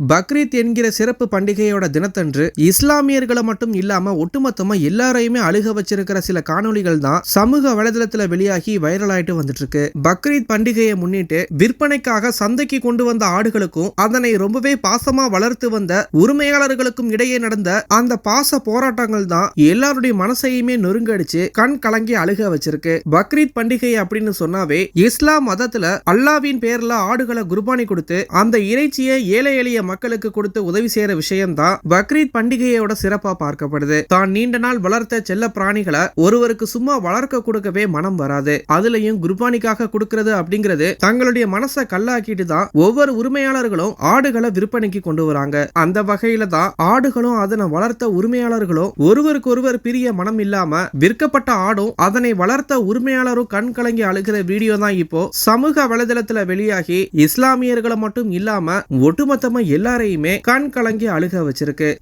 பக்ரீத் என்கிற சிறப்பு பண்டிகையோட தினத்தன்று இஸ்லாமியர்களை மட்டும் இல்லாம ஒட்டுமொத்தமா எல்லாரையுமே அழுக வச்சிருக்கிற சில காணொளிகள் தான் சமூக வலைதளத்துல வெளியாகி வைரல் ஆயிட்டு வந்துட்டு இருக்கு பக்ரீத் பண்டிகையை முன்னிட்டு விற்பனைக்காக சந்தைக்கு கொண்டு வந்த ஆடுகளுக்கும் அதனை ரொம்பவே பாசமா வளர்த்து வந்த உரிமையாளர்களுக்கும் இடையே நடந்த அந்த பாச போராட்டங்கள் தான் எல்லாருடைய மனசையுமே நொறுங்கடிச்சு கண் கலங்கி அழுக வச்சிருக்கு. பக்ரீத் பண்டிகை அப்படின்னு சொன்னாவே இஸ்லாம் மதத்துல அல்லாவின் பேர்ல ஆடுகளை குர்பானி கொடுத்து அந்த இறைச்சியை ஏழை எளிய மக்களுக்கு கொடுத்து உதவி செய்யற விஷயம் தான் பக்ரீத் பண்டிகையோட சிறப்பா பார்க்கப்படுது. தான் நீண்ட நாள் வளர்த்த செல்ல பிராணிகளை ஒருவருக்கு சும்மா வளர்க்க கொடுக்கவே மனம் வராது. அதுலயும் குர்பானிக்காக கொடுக்கறது அப்படிங்கிறது தங்களுடைய மனசை கல்லாக்கிட்டு தான் ஒவ்வொரு உரிமையாளர்களும் ஆடுகளை விற்பனைக்கு கொண்டு வராங்க. அந்த வகையில தான் ஆடுகளும் அதனை வளர்த்த உரிமையாளர்களும் ஒருவருக்கு ஒருவர் பிரிய மனம் இல்லாம விற்கப்பட்ட ஆடும் அதனை வளர்த்த உரிமையாளரும் கண் கலங்கி அழுகிற வீடியோ தான் இப்போ சமூக வலைதளத்துல வெளியாகி இஸ்லாமியர்களை மட்டும் இல்லாம ஒட்டுமொத்தமா எல்லாரையுமே கண் கலங்கி அழுக வச்சிருக்கு.